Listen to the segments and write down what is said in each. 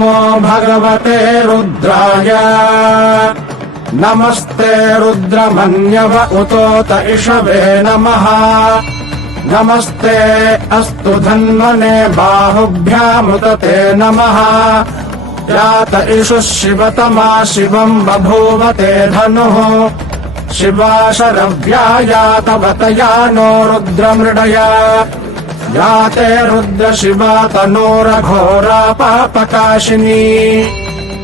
नमो भगवते रुद्राय नमस्ते रुद्रमन्यव उतोत इषवे नमः नमस्ते अस्तु धन्वने बाहुभ्यामुत ते नमः यात इषुः शिवतमा शिवम् बभूव ते धनुः शिवा शरव्या यातवतया नो रुद्रमृडया याते रुद्रशिवा तनोरघोरा पापकाशिनी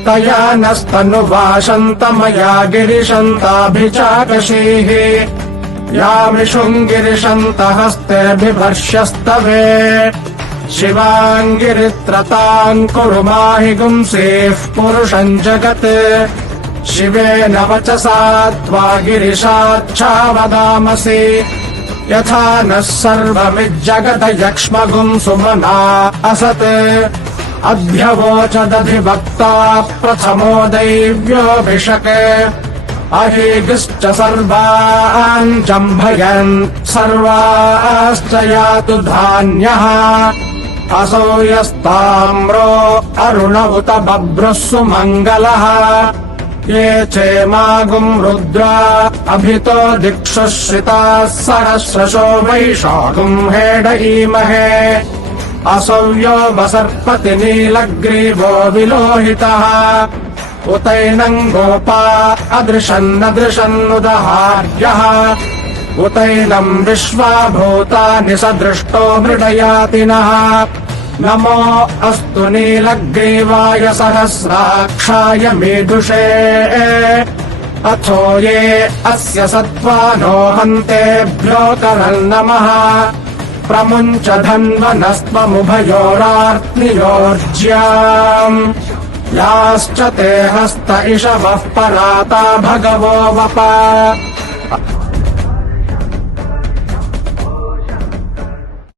तया नस्तनुवासन्तमया गिरिशन्ताभिचाकशीः यामिषुङ्गिरिशन्तहस्ते बिभर्ष्यस्तवे शिवाङ्गिरित्रताम् कुरु माहि गुंसेः पुरुषम् जगत् शिवेन वचसा त्वा गिरिशाच्छावदामसि यथा नः सर्वमिज्जगत यक्ष्मगुम् सुमना असत् अभ्यवोचदधिवक्ता प्रथमो दैव्योऽभिषक् अहीगिश्च सर्वान् जम्भयन् सर्वाश्च यातु धान्यः असौ यस्ताम्रो अरुण उत बभ्रुः सुमङ्गलः ये चेमागुम् रुद्रा अभितो दिक्षुः श्रिताः सहस्रशो वैशाखुम् हेडयीमहे असौ यो वसर्पति नीलग्रीवो विलोहितः उतैनम् गोपा अदृशन्नदृशन्नुदहार्यः उतैनम् विश्वा भूतानि सदृष्टो मृडयातिनः नमो अस्तु नीलग्रीवाय सहस्राक्षाय मेदुषे अथो ये अस्य सत्त्वानो हन्तेभ्यो करन्नमः प्रमुञ्च धन्वनस्त्वमुभयोरार्त्नियोर्ज्याम् याश्च ते हस्त इषवः पराता भगवो वप